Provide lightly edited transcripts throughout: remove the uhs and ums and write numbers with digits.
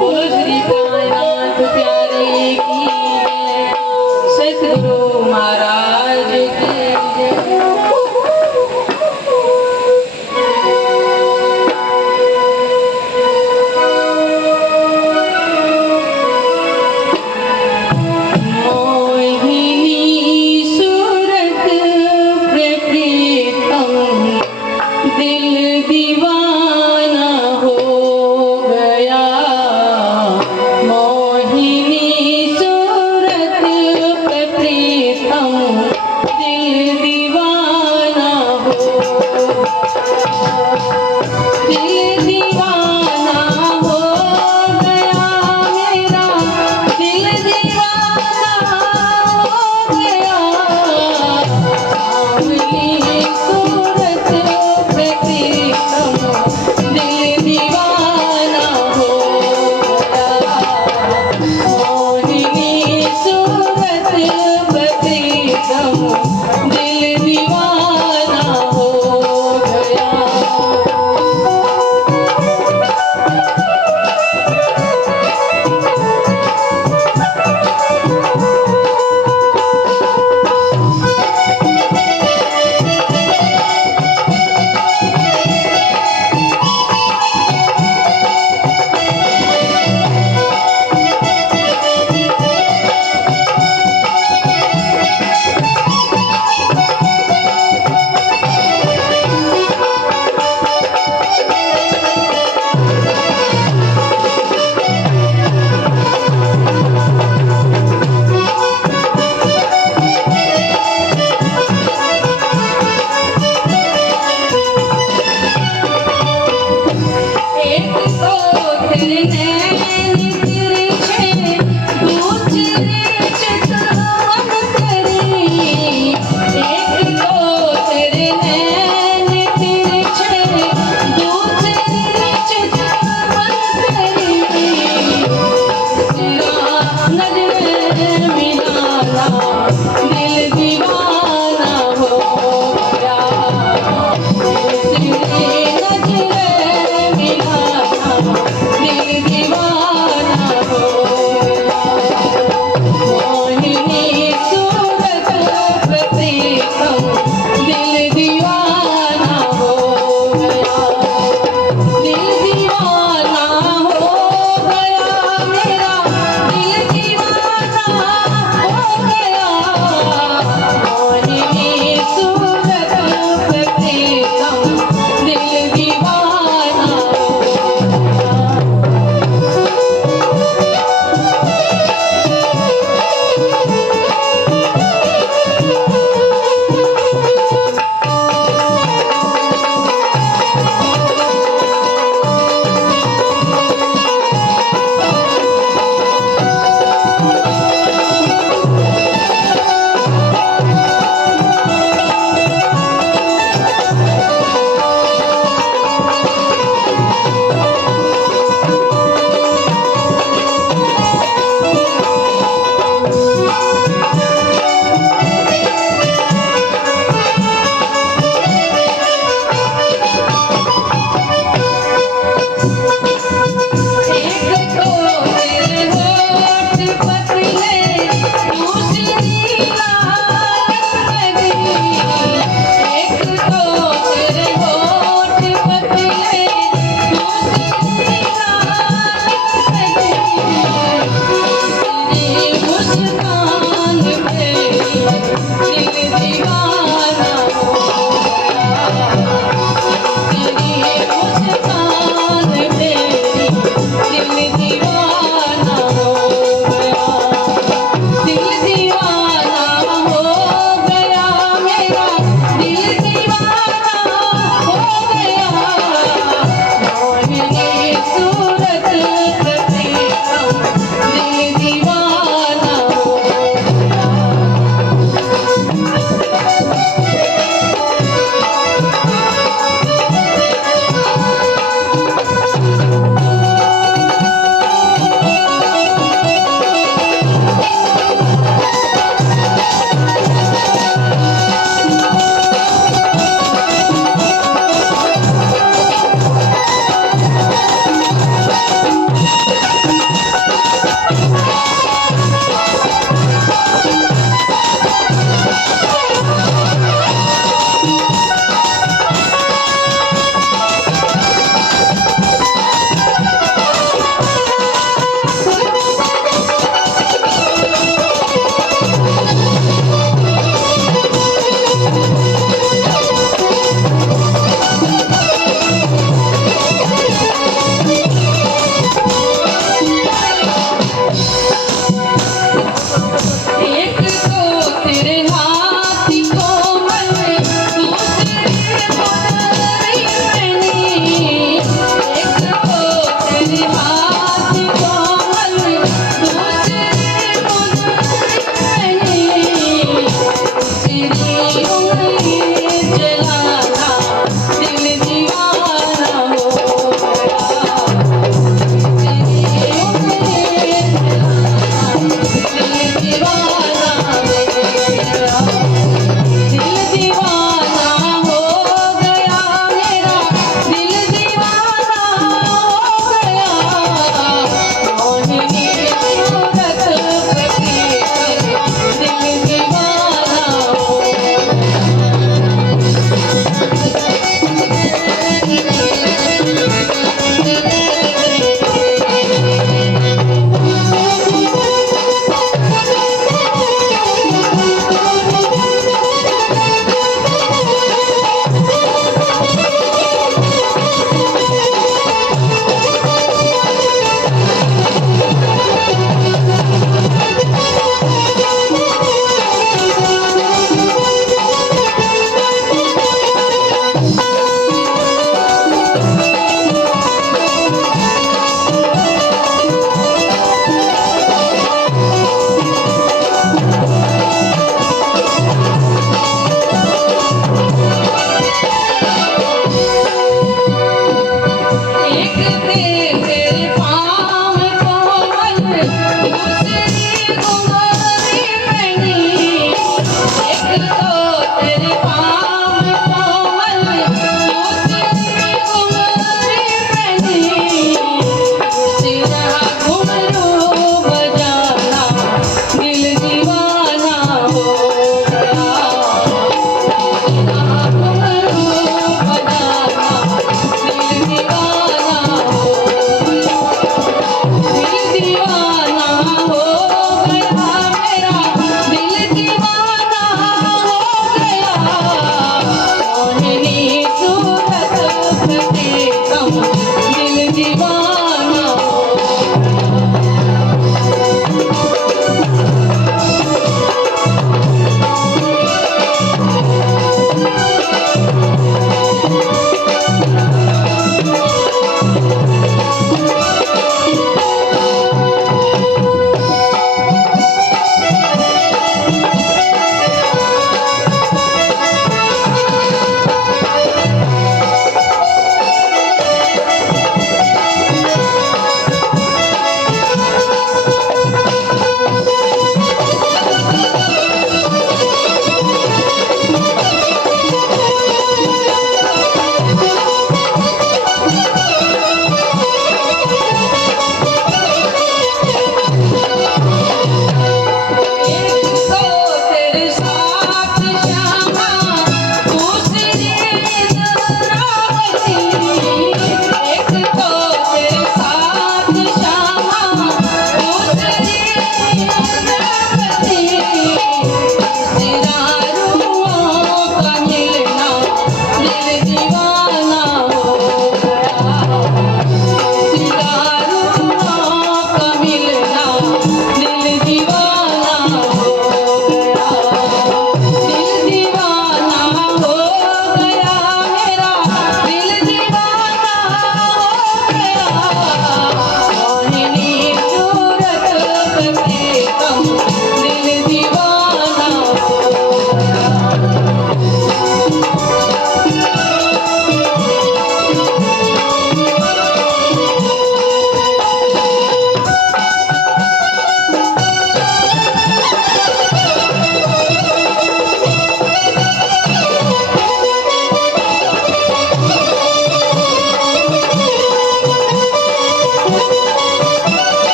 बोलो श्री कायनाथ प्यारे की जय, सतगुरु महाराज की जय। दिल दीवाना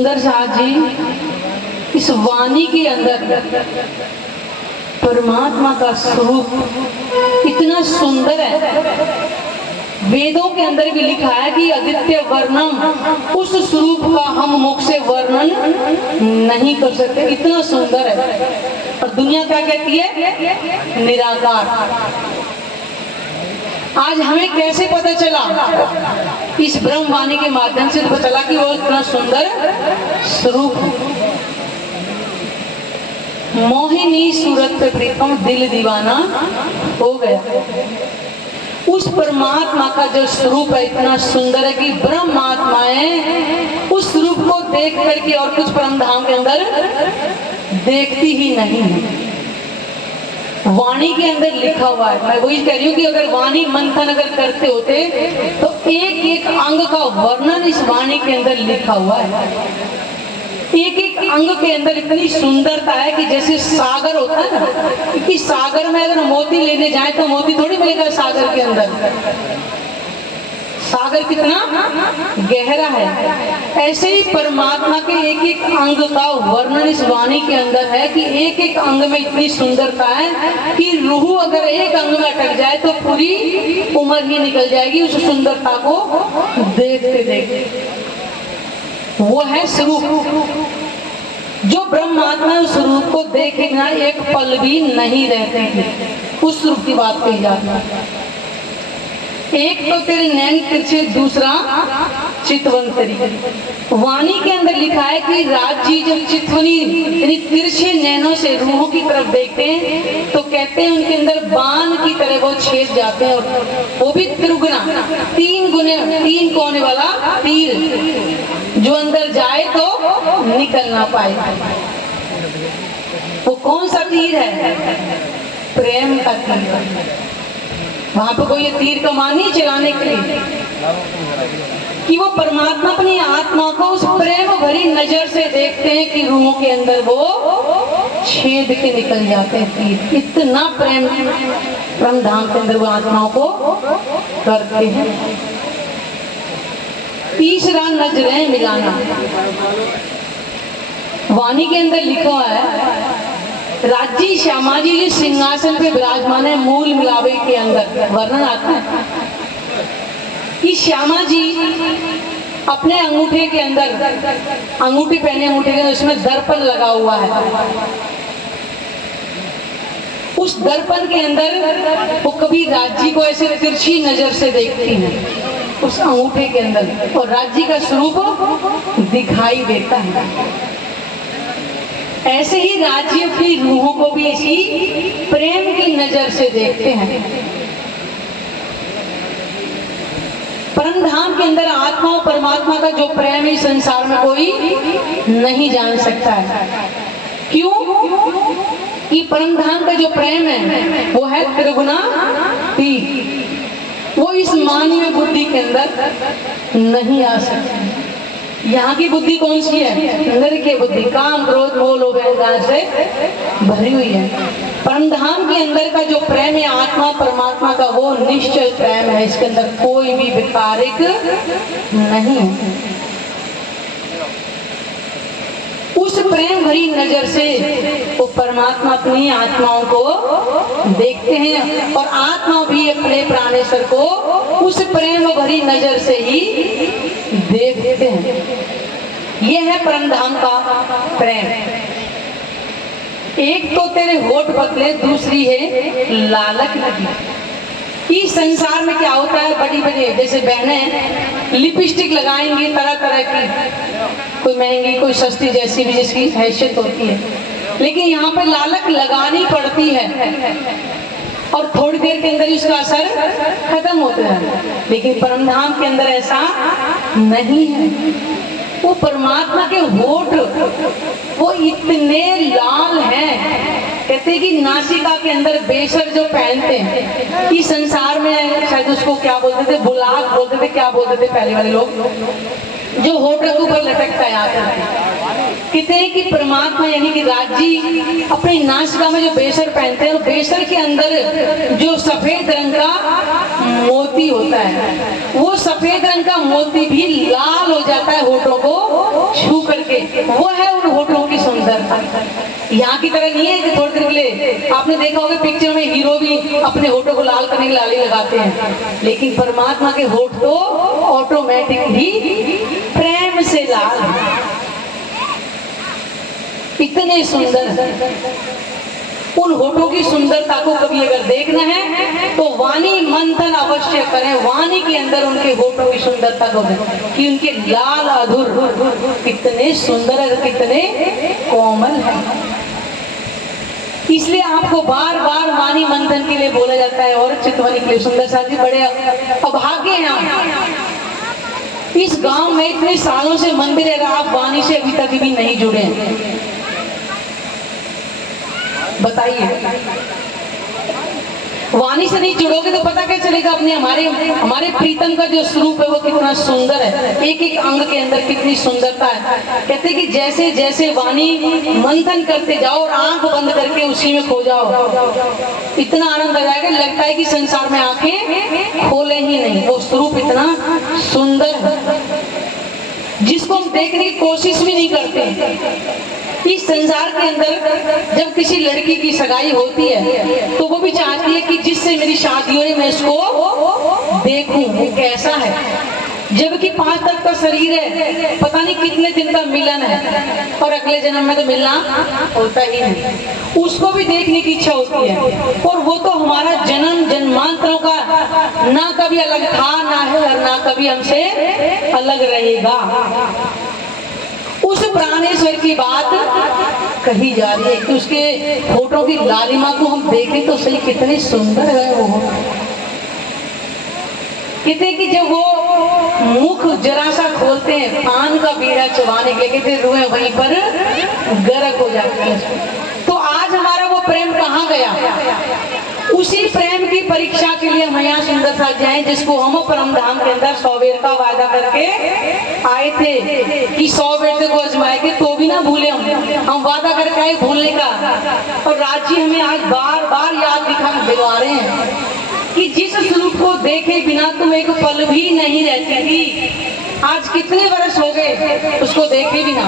सुंदर साथ जी इस वाणी के अंदर परमात्मा का स्वरूप इतना सुंदर है वेदों के अंदर भी लिखा है कि आदित्य वर्णम, उस स्वरूप का हम मुख से वर्णन नहीं कर सकते, इतना सुंदर है। और दुनिया क्या कहती है? निराकार। आज हमें कैसे पता चला? इस ब्रह्मवाणी के माध्यम से पता चला कि वो इतना सुंदर स्वरूप है। मोहिनी सूरत पे प्रीतम दिल दीवाना हो गया। उस परमात्मा का जो स्वरूप है इतना सुंदर है कि ब्रह्मात्माएं उस स्वरूप को देख करके और कुछ परम धाम के अंदर देखती ही नहीं है। वाणी के अंदर लिखा हुआ है। मैं वही कह रही हूँ कि अगर वाणी मंथन अगर करते होते तो एक एक अंग का वर्णन इस वाणी के अंदर लिखा हुआ है। एक एक अंग के अंदर इतनी सुंदरता है कि जैसे सागर होता है ना, कि सागर में अगर मोती लेने जाए तो मोती थोड़ी मिलेगा सागर के अंदर। सागर कितना गहरा है। ऐसे ही परमात्मा के एक एक अंग का वर्णन इस वाणी के अंदर है कि एक एक अंग में इतनी सुंदरता है कि रूह अगर एक अंग में अटक जाए तो पूरी उम्र ही निकल जाएगी उस सुंदरता को देखते देखते। वो है स्वरूप। जो ब्रह्मात्मा उस स्वरूप को देखे बिना एक पल भी नहीं रहते थे, उस स्वरूप की बात कही जाती है। एक तो तेरे नैन तिरछे, दूसरा चितवंतरी। वाणी के अंदर लिखा है कि राजी जब चितवनी यानी तिरछे नैनों से रूहों की तरफ देखते हैं तो कहते हैं उनके अंदर बाण की तरह वो छेद जाते हैं, और वो भी त्रिगुना, 3 कोने वाला तीर जो अंदर जाए तो निकल ना पाए। वो कौन सा तीर है? प्रेम का तीर। वहां पर कोई ये तीर कमान नहीं चलाने के लिए, कि वो परमात्मा अपनी आत्मा को उस प्रेम भरी नजर से देखते हैं कि रूहों के अंदर वो छेद के निकल जाते हैं तीर। इतना प्रेम ब्रह्म धाम के अंदर वो आत्माओं को करते हैं। तीसरा नजरें मिलाना। वाणी के अंदर लिखा है राजी श्यामा जी जिस सिंहासन पे विराजमान है, मूल मिलावे के अंदर वर्णन आता है कि श्यामा जी अपने अंगूठे के अंदर, अंगूठी पहने, अंगूठे के अंदर उसमें दर्पण लगा हुआ है। उस दर्पण के अंदर वो कभी राज्य को ऐसे तिरछी नजर से देखती है उस अंगूठे के अंदर, और राज्य का स्वरूप दिखाई देता है। ऐसे ही राज्य की रूहों को भी इसी प्रेम की नजर से देखते हैं। परम धाम के अंदर आत्मा और परमात्मा का जो प्रेम है संसार में कोई नहीं जान सकता है। क्यों? कि परम धाम का जो प्रेम है वो है त्रिगुणातीत। वो इस मानवीय बुद्धि के अंदर नहीं आ सकती। यहाँ की बुद्धि कौन सी है? नर की बुद्धि, काम क्रोध मोह लोभ अहंकार से भरी हुई है। परमधाम के अंदर का जो प्रेम है आत्मा परमात्मा का, वो निश्चल प्रेम है। इसके अंदर कोई भी विकारिक नहीं है। उस प्रेम भरी नजर से वो परमात्मा अपनी आत्माओं को देखते हैं, और आत्मा भी अपने प्राणेश्वर को उस प्रेम भरी नजर से ही देखते हैं। यह है परमधाम का प्रेम। एक तो तेरे होठ पतले, दूसरी है लालक लगी। इस संसार में क्या होता है, बड़ी बड़ी जैसे बहनें लिपस्टिक लगाएंगी तरह तरह की, कोई महंगी कोई सस्ती, जैसी भी जिसकी हैसियत होती है, लेकिन यहाँ पे लालक लगानी पड़ती है और थोड़ी देर के अंदर ही उसका असर खत्म होता है। लेकिन परमधाम के अंदर ऐसा नहीं है। वो परमात्मा के होठ वो इतने लाल हैं, कहते हैं कि नासिका के अंदर बेसर जो पहनते हैं, कि संसार में शायद उसको क्या बोलते थे, बुलाक बोलते थे, क्या बोलते थे पहले वाले लोग, जो होठ के ऊपर लटकता है आता। कहते हैं कि परमात्मा यानी कि राजी अपनी नासिका में जो बेसर पहनते हैं, और बेसर के अंदर जो सफेद रंग का मोती होता है, वो सफेद रंग का मोती भी लाल हो जाता है होठों को छू करके। वो है उन होठों की सुंदरता। यहाँ की तरह नहीं है कि थोड़ी देर के लिए, आपने देखा होगा पिक्चर में हीरो भी अपने होठों को लाल करने के लिए लाली लगाते हैं, लेकिन परमात्मा के होठ तो ऑटोमेटिक ही प्रेम से लाल, इतने सुंदर। उन होठों की सुंदरता को कभी अगर देखना है तो वाणी मंथन अवश्य करें, वाणी के अंदर उनके होठों की सुंदरता को देखें कि उनके लाल अधूर कितने सुंदर, कितने कोमल है। इसलिए आपको बार बार वाणी मंथन के लिए बोला जाता है और चितवनी के लिए। सुंदर साथी, बड़े अभागे हैं आप, इस गांव में इतने सालों से मंदिर है, आप वाणी से अभी तक भी नहीं जुड़े हैं। बताइए, वाणी से नहीं जुड़ोगे तो पता क्या चलेगा अपने हमारे प्रीतम का जो स्वरूप है वो कितना सुंदर है, एक एक अंग के अंदर कितनी सुंदरता है। कहते कि जैसे जैसे वाणी मंथन करते जाओ और आंख बंद करके उसी में खो जाओ, इतना आनंद आ जाएगा, लगता है कि संसार में आंखें खोले ही नहीं। वो स्वरूप इतना सुंदर है जिसको हम देखने की कोशिश भी नहीं करते। इस संसार के अंदर जब किसी लड़की की सगाई होती है तो वो भी चाहती है कि जिससे मेरी शादी हो मैं इसको देखूं वो कैसा है, जबकि 5 तत्व का शरीर है, पता नहीं कितने दिन का मिलन है और अगले जन्म में तो मिलना होता ही नहीं, उसको भी देखने की इच्छा होती है। और वो तो हमारा जन्म जन्मांतरों का ना कभी अलग था ना है और ना कभी हमसे अलग रहेगा। उस प्राणेश्वर की बात कही जा रही है कि उसके होठों की लालिमा को हम देखें तो सही कितने सुंदर है वो। कहते कि जब वो मुख जरा सा खोलते हैं पान का बीड़ा चबाने के लिए, कहते रुएं वहीं पर गर्क हो जाती है। तो आज हमारा वो प्रेम कहाँ गया? उसी प्रेम की परीक्षा के लिए हम यहाँ सुंदर सा जाए, जिसको हम परम धाम के अंदर 100 बेर का वादा करके आए थे कि 100 बेर को आजमाएंगे तो भी ना भूले हम वादा करके आए भूलने का। और राजी हमें आज बार बार याद दिला रहे हैं कि जिस स्वरूप को देखे बिना तुम एक पल भी नहीं रहती थी। आज कितने वर्ष हो गए उसको देखे बिना,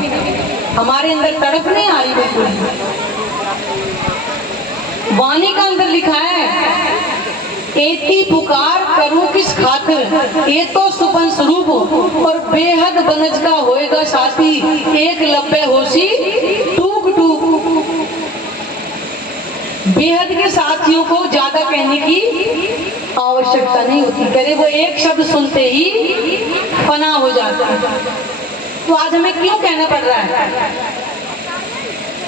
हमारे अंदर तड़प नहीं आ रही बिल्कुल। वाणी का अंदर लिखा है, एती पुकार करूं किस खातिर, ये तो सुपन स्वरूप और बेहद बनज का होएगा साथी, एक लब्बे होशी टूक टूक। बेहद के साथियों को ज्यादा कहने की आवश्यकता नहीं होती, करे वो एक शब्द सुनते ही फना हो जाता है। तो आज हमें क्यों कहना पड़ रहा है?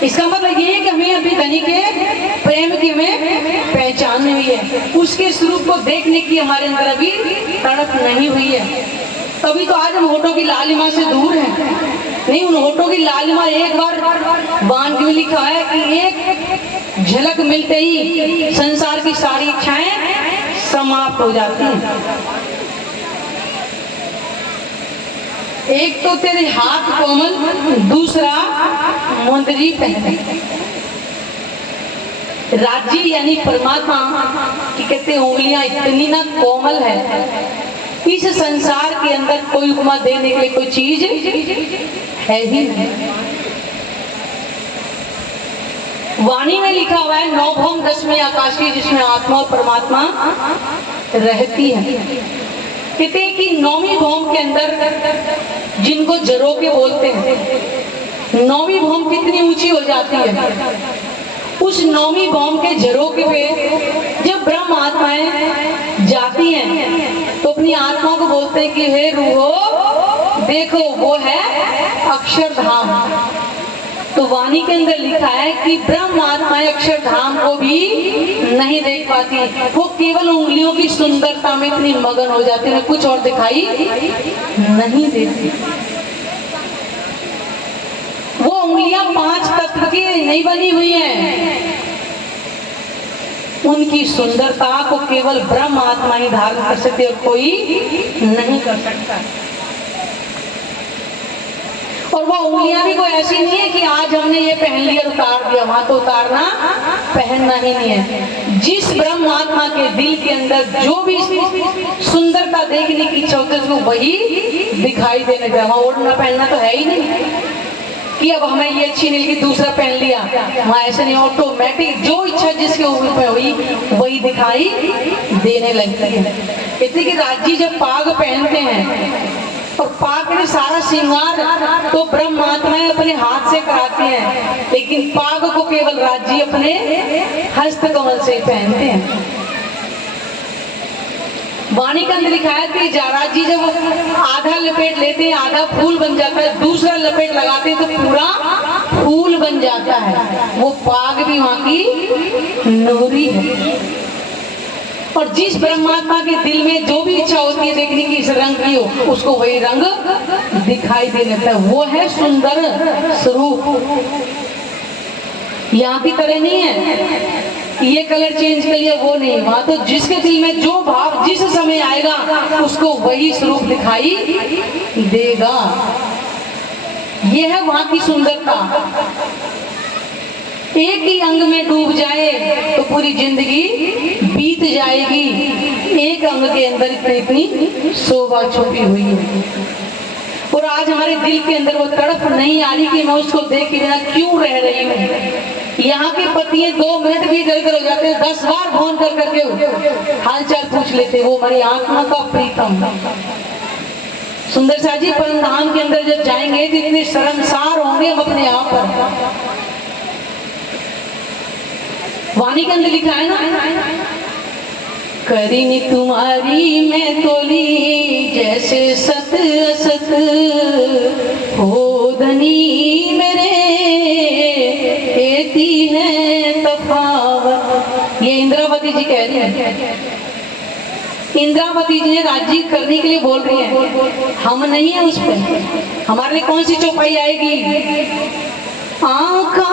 इसका मतलब ये है कि हमें अभी धनी के प्रेम की हमें पहचान नहीं हुई है, उसके स्वरूप को देखने की हमारे अंदर अभी तड़प नहीं हुई है। तभी तो आज हम होठों की लालिमा से दूर हैं। नहीं, उन होठों की लालिमा एक बार बांध के लिखा है कि एक झलक मिलते ही संसार की सारी इच्छाएं समाप्त हो जाती हैं। एक तो तेरे हाथ कोमल, दूसरा मुंदरी पहने। राजी यानी परमात्मा की कहते उंगलियां इतनी ना कोमल है, इस संसार के अंदर कोई उपमा देने के लिए कोई चीज है ही नहीं। वाणी में लिखा हुआ है 9 भौम 10वीं आकाशीय, जिसमें आत्मा और परमात्मा रहती है। कहते हैं कि 9वीं भौम के अंदर जिनको जरोके बोलते हैं, 9वीं भौम कितनी ऊंची हो जाती है। उस 9वीं भौम के झरोके पे जब ब्रह्म आत्माएं जाती हैं तो अपनी आत्मा को बोलते हैं कि हे रूहो देखो वो है अक्षरधाम। तो वाणी के अंदर लिखा है कि ब्रह्म आत्माएं अक्षरधाम को भी नहीं देख पाती, वो केवल उंगलियों की सुंदरता में इतनी मगन हो जाती है, कुछ और दिखाई नहीं देती। वो उंगलियां 5 तत्व की नहीं बनी हुई हैं, उनकी सुंदरता को केवल ब्रह्म आत्मा ही धारण कर सकते और कोई नहीं कर सकता। और वो उंगलियां भी कोई ऐसी नहीं है कि आज हमने ये पहन लिया उतार दिया, वहां तो उतारना पहनना ही नहीं है। जिस ब्रह्म आत्मा के दिल के अंदर जो भी सुंदरता देखने की इच्छा होती है उसको वही दिखाई देने का, वहां ओढ़ना पहनना तो है ही नहीं। कि अब हमें ये अच्छी नहीं लगी दूसरा पहन लिया। वहाँ ऐसे नहीं, ऑटोमेटिक जो इच्छा जिसके ऊपर हुई वही दिखाई देने लगती है। कहते कि राजी जब पाग पहनते हैं और पाग में सारा श्रृंगार तो ब्रह्म आत्माएं अपने हाथ से कराती हैं, लेकिन पाग को केवल राजी अपने हस्त कमल से पहनते हैं। वाणी का अंदर लिखा है कि राजी जब आधा लपेट लेते हैं आधा फूल बन जाता है, दूसरा लपेट लगाते हैं तो पूरा फूल बन जाता है। वो पाग भी वहां की नूरी है। और जिस परमात्मा के दिल में जो भी इच्छा होती है देखने की इस रंग की हो, उसको वही रंग दिखाई देने लगता है। वो है सुंदर स्वरूप। यहाँ की तरह नहीं है ये कलर चेंज कर लिया वो नहीं, वहां तो जिसके दिल में जो भाव जिस समय आएगा उसको वही स्वरूप दिखाई देगा। ये है वहां की सुंदरता। एक ही अंग में डूब जाए तो पूरी जिंदगी बीत जाएगी। एक अंग के अंदर इतनी शोभा छुपी हुई है। और आज हमारे दिल के अंदर वो तड़प नहीं आ रही कि मैं उसको देख के बिना क्यों रह रही हूँ। यहाँ के पति 2 मिनट भी इधर उधर हो जाते हैं, 10 बार फोन कर करके हालचाल पूछ लेते। वो हमारी आत्मा का प्रीतम। सुंदर सा जी परम धाम के अंदर जब जाएंगे तो इतने शर्मसार होंगे हम अपने आप पर। वाणी के अंदर लिखा है ना, करीनी तुम्हारी मैं तोली जैसे सत असत हो धनी मेरे कहती है तफावत। ये इंद्रावती जी कह रही है। इंद्रावती जी ने राज्य करने के लिए बोल रही है, हम नहीं है उस पर। हमारे लिए कौन सी चौपाई आएगी? आँखा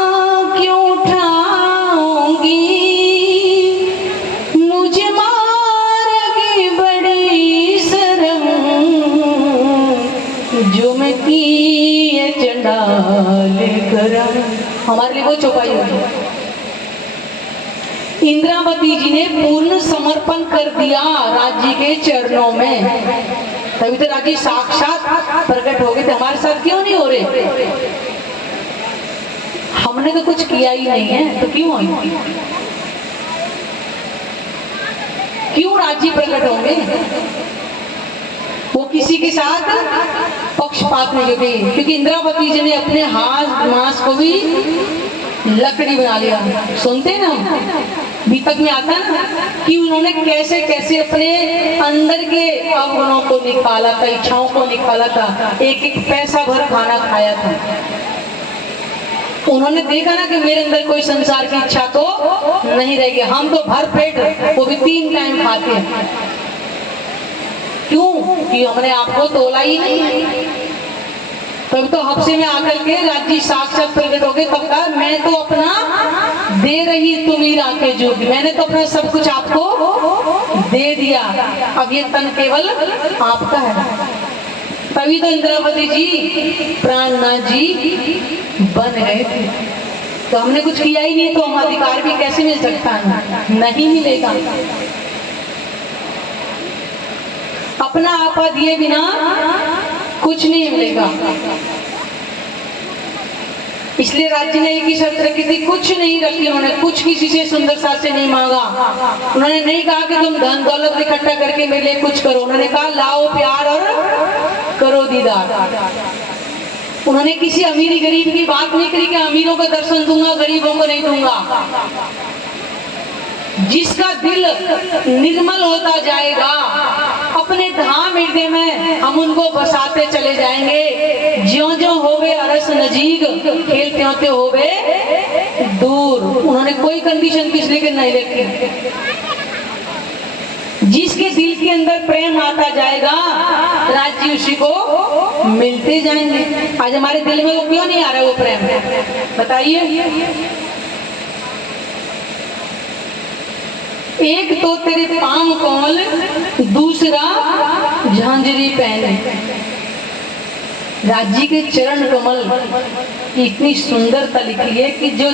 क्यों उठाऊंगी मुझे मारेगी बड़ी शर्म जो मैं की चंडाल करम। हमारे लिए वो चौपाई होगी। इंद्रावती जी ने पूर्ण समर्पण कर दिया राज्य के चरणों में, तभी तो राज्य साक्षात प्रकट हो गए थे। हमारे साथ क्यों नहीं हो रहे? हमने तो कुछ किया ही नहीं है, तो क्यों होंगे? क्यों राज्य प्रकट होंगे? वो किसी के साथ पक्षपात नहीं होगी, क्योंकि इंद्रावती जी ने अपने हाथ मांस को भी लकड़ी बना लिया। सुनते ना दीपक में आता ना कि उन्होंने कैसे कैसे अपने अंदर के अवगुणों को निकाला था, इच्छाओं को निकाला था, एक एक पैसा भर खाना खाया था। उन्होंने देखा ना कि मेरे अंदर कोई संसार की इच्छा तो नहीं रहेगी। हम तो भर पेट, वो भी 3 टाइम खाते हैं। क्यों? कि हमने आपको तोला ही नहीं। तब तो हफ्ते में आकर के राज्य साक्षात प्रकट हो गए। तब कहा मैं तो अपना दे रही तुम्ही राखे जोगी, मैंने तो अपना सब कुछ आपको दे दिया, अब ये तन केवल आपका है। तभी तो इंद्रावती जी प्राणनाथ जी बन गए थे। तो हमने कुछ किया ही नहीं, तो हम अधिकार भी कैसे मिल सकता है? नहीं मिलेगा। अपना आपा दिए बिना कुछ नहीं मिलेगा। इसलिए राज्य ने एक ही शर्त रखी थी, कुछ नहीं रखी उन्होंने, कुछ किसी से सुंदरता से नहीं मांगा। उन्होंने नहीं कहा कि तुम धन दौलत इकट्ठा करके मेरे लिए कुछ करो। उन्होंने कहा लाओ प्यार और करो दीदार। उन्होंने किसी अमीरी गरीब की बात नहीं करी कि अमीरों को दर्शन दूंगा गरीबों को नहीं दूंगा। जिसका दिल निर्मल होता जाएगा अपने धाम हृदय में हम उनको बसाते चले जाएंगे। ज्यों ज्यों होवे अरस नजीक खेल त्यों त्यों होवे दूर। उन्होंने कोई कंडीशन किस लिए नहीं रखी। जिसके दिल के अंदर प्रेम आता जाएगा राज्य उसी को मिलते जाएंगे। आज हमारे दिल में वो क्यों नहीं आ रहा वो प्रेम? बताइए। एक तो तेरे पाम कोमल, दूसरा झांझरी पहने। राज्य के चरण कमल की इतनी सुंदरता लिखी है कि जो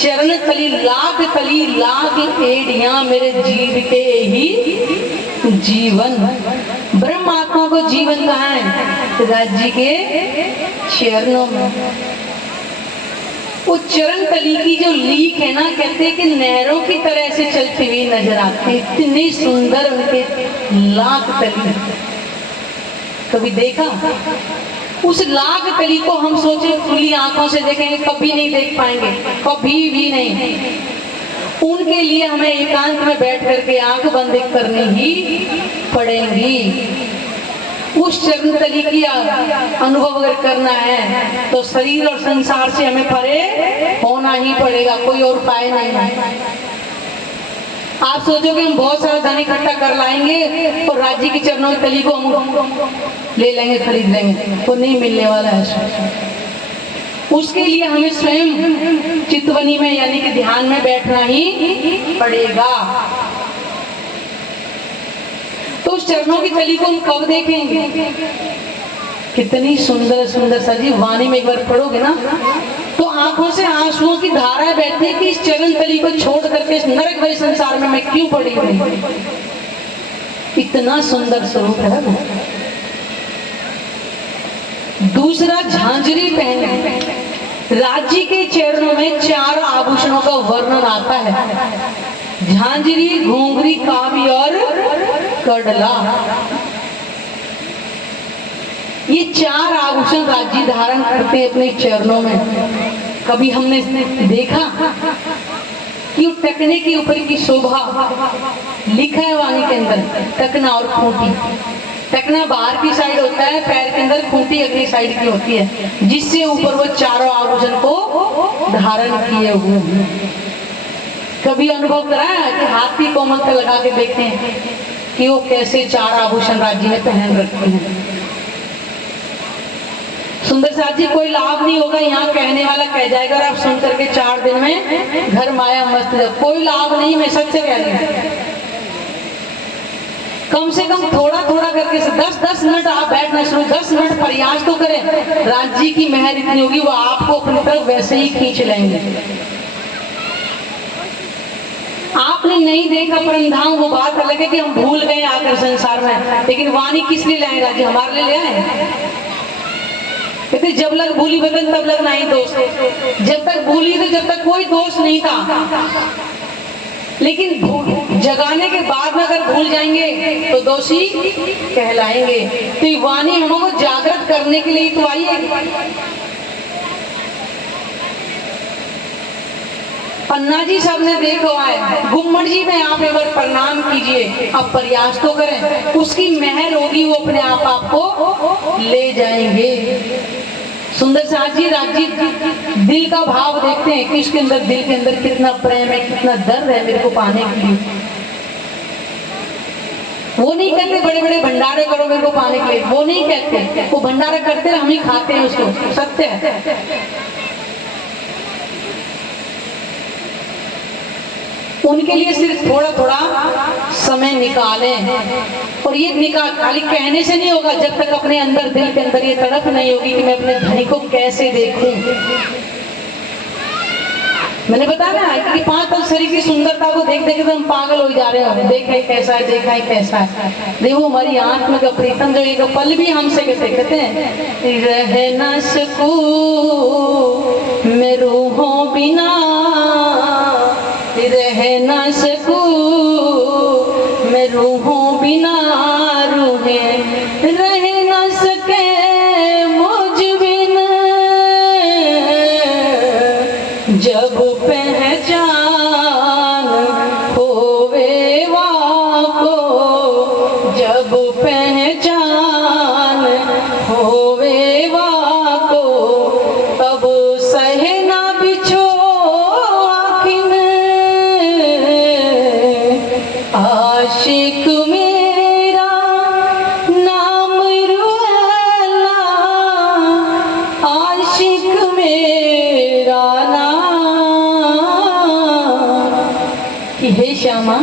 चरण कली लाख एड़ियां मेरे जीव के ही जीवन। ब्रह्म आत्मा को जीवन कहाँ है? राज्य के चरणों में। वो चरण तली की जो लीक है ना, कहते हैं कि नहरों की तरह से चलती हुई नजर आती है, इतनी सुंदर उनके लाख तली। कभी देखा उस लाख तली को? हम सोचे खुली आंखों से देखेंगे, कभी नहीं देख पाएंगे, कभी भी नहीं। उनके लिए हमें एकांत में बैठ करके आंख बंद करनी ही पड़ेगी। उस चरण तली की अनुभव अगर करना है तो शरीर और संसार से हमें परे होना ही पड़ेगा, कोई और उपाय नहीं है। आप सोचोगे हम बहुत सारा धन इकट्ठा कर लाएंगे और राज्य की चरणों की तली को हम ले लेंगे, खरीद लेंगे, तो नहीं मिलने वाला है। उसके लिए हमें स्वयं चितवनी में यानी कि ध्यान में बैठना ही पड़ेगा। तो उस चरणों की तली को हम कब देखेंगे? कितनी सुंदर सुंदर सजी वाणी में एक बार पढ़ोगे ना तो आंखों से आंसुओं की धाराएं बहती है कि इस चरण तली को छोड़ करके इस नरक भरे संसार में मैं क्यों पड़ी हुई। इतना सुंदर स्वरूप है वो। दूसरा, झांझरी पहने। राज्य के चरणों में 4 आभूषणों का वर्णन आता है, झांझरी, घुंघरी, कावी और कडला। ये 4 आभूषण राज्य धारण करते हैं अपने चरणों में। कभी हमने देखा कि टकने के ऊपर की शोभा लिखा है वाणी के अंदर, टकना और खूंटी। टकना बाहर की साइड होता है, पैर के अंदर खूंटी अगली साइड की होती है, जिससे ऊपर वो चारों आभूषण को धारण किए हुए हैं। कभी अनुभव करा है कि हाथ की कोमलता लगा के देखते हैं कि वो कैसे 4 आभूषण राज्य में पहन रखते हैं। सुंदर साथ जी, कोई लाभ नहीं होगा, यहाँ कहने वाला कह जाएगा और आप सुन करके 4 दिन में घर माया मस्त जाओ, कोई लाभ नहीं। मैं सच से कह रही हूँ, कम से कम थोड़ा थोड़ा करके 10-10 मिनट आप बैठना शुरू, 10 मिनट प्रयास तो करें। राज्य की मेहर इतनी होगी वो आपको अपनी तरफ वैसे ही खींच लेंगे। आपने नहीं देखा परंधाम, वो बात अलग है कि हम भूल गए आकर संसार में, लेकिन वाणी किस लिए लाए? राज्य हमारे लिए ले आए। कहते जब लग भूली बदन तब लग नहीं दोष। जब तक भूली तो जब तक कोई दोष नहीं था, लेकिन जगाने के बाद में अगर भूल जाएंगे तो दोषी कहलाएंगे। तो ये वाणी हमको जागृत करने के लिए तो आई है। पन्ना जी सबने देखा है, गुम्मट जी में आप एक बार प्रणाम कीजिए, आप प्रयास तो करें, उसकी मेहर होगी, वो अपने आप आपको ले जाएंगे। सुंदर साथ जी, राज्य दिल का भाव देखते हैं कि इसके अंदर, दिल के अंदर कितना प्रेम है, कितना दर्द है मेरे को पाने के लिए। वो नहीं कहते बड़े बड़े भंडारे करो मेरे को पाने के लिए, वो नहीं कहते। वो भंडारा करते हैं, हम ही खाते हैं उसको, सत्य है। उनके लिए सिर्फ थोड़ा थोड़ा समय निकालें, और ये खाली कहने से नहीं होगा जब तक अपने अंदर, दिल के अंदर ये तड़प नहीं होगी कि मैं अपने धनी को कैसे देखूं। मैंने बताया ना कि 5 पल शरीर की सुंदरता को देख देख के हम पागल हो जा रहे हो, देखा है कैसा है, देखा है कैसा है। देखो हमारी आंख में का प्रीतम जो एक पल भी हमसे कहते हैं, रह ना सकूं मैं रूहों बिना, रह ना सकूं मैं रूहों बिना, रूहें रह ना सके मुझ बिना, जब पहचान होवे वाको, जब पहचान होवे वाको, तब सहे ना बिछो आखिन, आशिक मेरा नाम रुएला, आशिक मेरा नाम। कि हे श्यामा,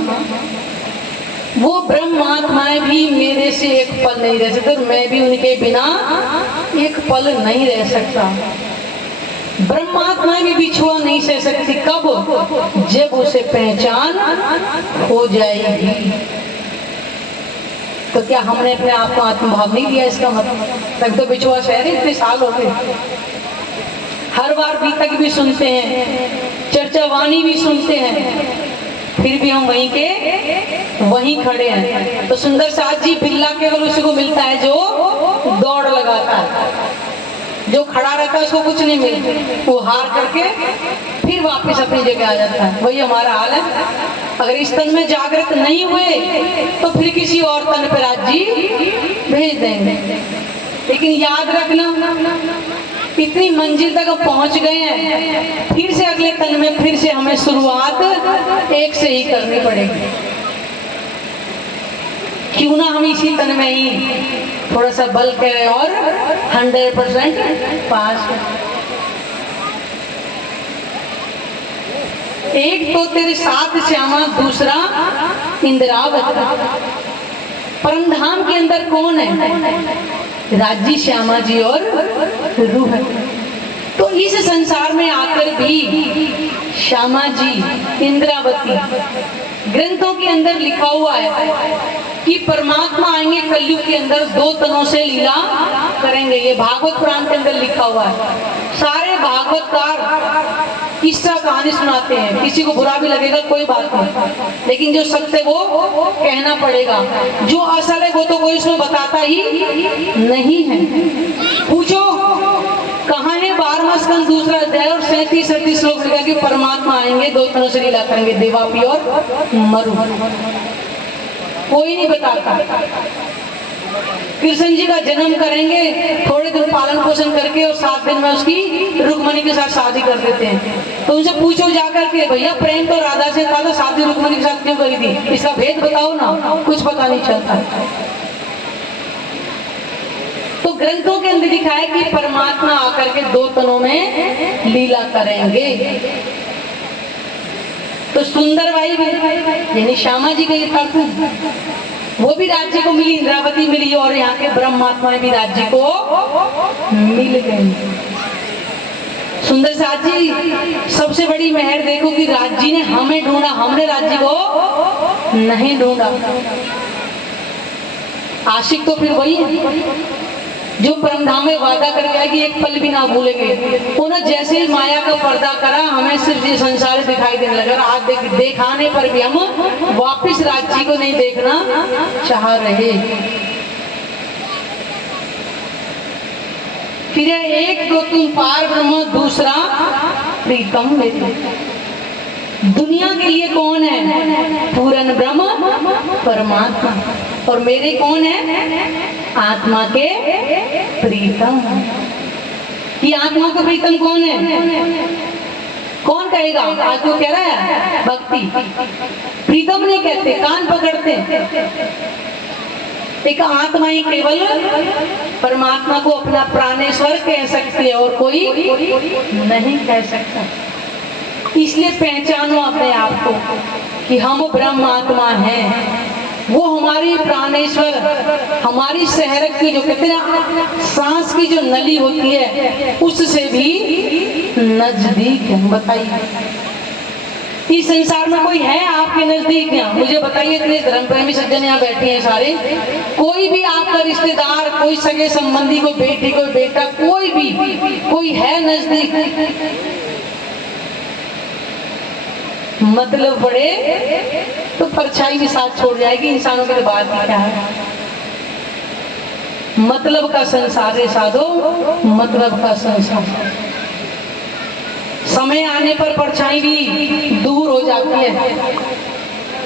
वो ब्रह्मात्माएं भी मेरे से एक पल नहीं रह सकते, और मैं भी उनके बिना एक पल नहीं रह सकता। ब्रह्मात्माएं भी बिछुआ नहीं सह सकती, कब? जब उसे पहचान हो जाएगी। तो क्या हमने अपने आप को आत्मभाव नहीं दिया? इसका मतलब तब तो बिछुआ सह रहे, इतने साल हो गए। हर भी तक भी सुनते हैं, चर्चा वाणी भी सुनते हैं, फिर भी हम वहीं खड़े हैं। तो सुंदर साथ जी, बिल्ला केवल उसी को मिलता है जो दौड़ लगाता है, जो खड़ा रहता है उसको कुछ नहीं मिलता, वो हार करके फिर वापस अपनी जगह आ जाता है। वही हमारा हाल है। अगर इस तन में जागृत नहीं हुए तो फिर किसी और तन पर राज्य भेज देंगे। लेकिन याद रखना, इतनी मंजिल तक हम पहुंच गए हैं, फिर से अगले तन में फिर से हमें शुरुआत एक से ही करनी पड़ेगी। क्यों ना हम इसी तन में ही थोड़ा सा बल करें और 100% पास। एक तो तेरे साथ श्यामा, दूसरा इंद्रावती। परमधाम के अंदर कौन है? राज्य श्यामा जी और रूह। तो इस संसार में आकर भी श्यामा जी, इंद्रावती, ग्रंथों के अंदर लिखा हुआ है कि परमात्मा आएंगे कलयुग के अंदर, 2 तनों से लीला करेंगे। ये भागवत पुराण के अंदर लिखा हुआ है। सारे भागवतकार किस्सा कहानी सुनाते हैं, किसी को बुरा भी लगेगा कोई बात नहीं, लेकिन जो सत्य वो कहना पड़ेगा। जो असल है वो तो कोई उसमें बताता ही नहीं है। पूछो कहाँ है 12वां स्कंद दूसरा अध्याय और 37-38 श्लोक लिखा कि परमात्मा आएंगे 2 तनों से लीला करेंगे, देवापी और मरु। कोई नहीं बताता। कृष्ण जी का जन्म करेंगे, थोड़े दिन पालन पोषण करके और 7 दिन में उसकी रुक्मणी के साथ शादी कर देते हैं। तो उनसे पूछो जाकर के, भैया प्रेम तो राधा से था, तो शादी रुक्मणी के साथ क्यों करी थी? इसका भेद बताओ ना। कुछ पता नहीं चलता। तो ग्रंथों के अंदर लिखा है कि परमात्मा आकर के 2 तनों में लीला करेंगे। तो सुंदर बाई यानी श्यामा जी के अर्थ, वो भी राज्य को मिली, इंद्रावती मिली, और यहाँ के ब्रह्मात्मा भी राज्य को मिल गई। सुंदर साथ जी, सबसे बड़ी मेहर देखो कि राज्य ने हमें ढूंढा, हमने राज्य को नहीं ढूंढा। आशिक तो फिर वही है जो परमधाम में वादा करके आए कि एक पल भी ना भूलेंगे। उन्होंने जैसे ही माया का पर्दा करा, हमें सिर्फ ये संसार दिखाई देने लगा। आज दिखाने पर भी हम वापस राज्य को नहीं देखना चाह रहे। फिर एक तो तुम पार ब्रह्म, दूसरा प्रीतम मेरे। दुनिया के लिए कौन है? पूर्ण ब्रह्म परमात्मा। और मेरे कौन है? आत्मा के प्रीतम। ये आत्मा का प्रीतम कौन है? कौन कहेगा? आज तो कह रहा है भक्ति। प्रीतम नहीं कहते, कान पकड़ते। एक आत्मा ही केवल परमात्मा को अपना प्राणेश्वर कह सकती है और कोई नहीं कह सकता। इसलिए पहचानो अपने आप को कि हम ब्रह्म आत्मा हैं। वो हमारी प्राणेश्वर, हमारी शहरक की जो कहते हैं सांस की जो नली होती है, उससे भी नजदीक है। बताइए इस संसार में कोई है आपके नजदीक? यहाँ मुझे बताइए, इतने धर्म प्रेमी सज्जन यहाँ बैठे हैं सारे, कोई भी आपका रिश्तेदार, कोई सगे संबंधी, कोई बेटी, कोई बेटा, कोई भी कोई है नजदीक? मतलब बड़े तो परछाई भी साथ छोड़ जाएगी। इंसानों के बाद भी क्या है? मतलब का संसार है साधो, मतलब का संसार। समय आने पर परछाई भी दूर हो जाती है,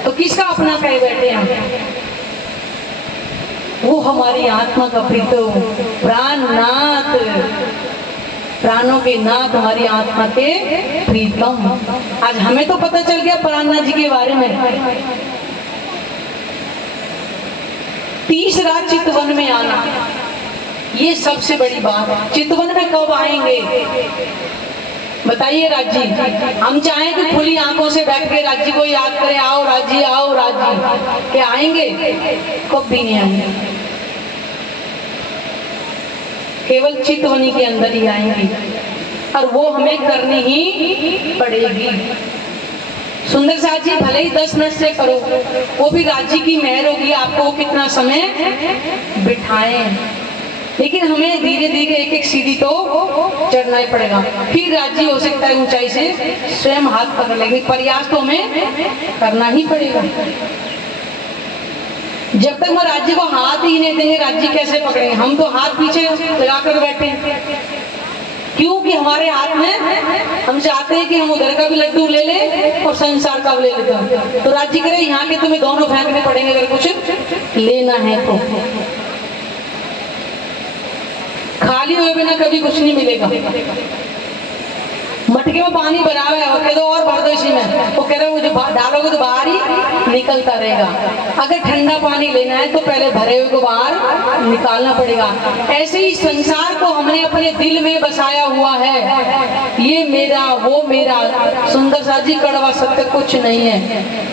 तो किसका अपना कहे बैठे हम? वो हमारी आत्मा का प्रीतम, प्राणनाथ, प्राणों के नाथ, हमारी आत्मा के प्रीतम। आज हमें तो पता चल गया प्राणनाथ जी के बारे में। तीसरा, चितवन में आना, ये सबसे बड़ी बात है। चितवन में कब आएंगे बताइए राज्य? हम चाहें कि खुली आंखों से बैठ के राज्य को याद करें, आओ राज्य, आओ राज्य, क्या आएंगे? कब भी नहीं आएंगे। केवल चितवनी के अंदर ही आएंगी, और वो हमें करनी ही पड़ेगी। सुंदर साथ जी, भले ही 10 मिनट से करो, वो भी राज्य की मेहर होगी। आपको कितना समय बिठाएं, लेकिन हमें धीरे धीरे एक एक सीढ़ी तो चढ़ना ही पड़ेगा। फिर राज्य हो सकता है ऊंचाई से स्वयं हाथ पकड़ लेंगे, प्रयास तो हमें करना ही पड़ेगा। जब तक हम राज्य को हाथ ही नहीं देंगे, राज्य कैसे पकड़ेंगे? हम तो हाथ पीछे लगाकर बैठे, क्योंकि हमारे हाथ में हम चाहते हैं कि हम उधर का भी लड्डू ले लें और संसार का भी ले लेते हैं। तो राज्य करे यहाँ के तुम्हें दोनों फेंकने पड़ेंगे अगर कुछ लेना है तो। खाली हुए बिना कभी कुछ नहीं मिलेगा। मटके में पानी भरा हुआ है और कह दो और भर दो इसी में, वो कह रहे मुझे डालोगे तो बाहर ही निकलता रहेगा। अगर ठंडा पानी लेना है तो पहले भरे हुए को बाहर निकालना पड़ेगा। ऐसे ही संसार को हमने अपने दिल में बसाया हुआ है, ये मेरा वो मेरा। सुंदर साथ जी, कड़वा सत्य कुछ नहीं है।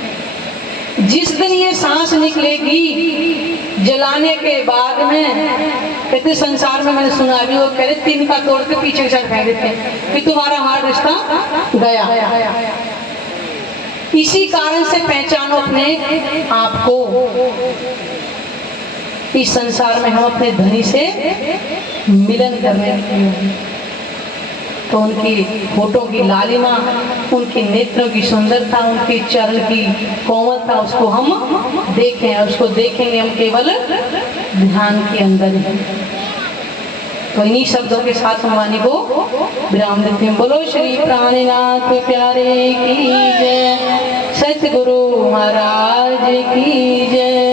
जिस दिन ये सांस निकलेगी जलाने के बाद में, कहते संसार में मैंने सुना भी, वो कह रहे तीन का तोड़ के पीछे के साथ फेंक देते हैं कि तुम्हारा हमारा रिश्ता गया। इसी कारण से पहचानो अपने आप को। इस संसार में हम अपने धनी से मिलन करने के, तो उनकी फोटो की लालिमा, उनके नेत्रों की सुंदरता, उनके चरण की कोमलता, उसको हम देखें। उसको देखेंगे हम केवल ध्यान के अंदर ही। तो इन्हीं शब्दों के साथ हम वाणी को विराम देते हैं। बोलो श्री प्राणनाथ प्यारे की जय, सतगुरु महाराज की जय।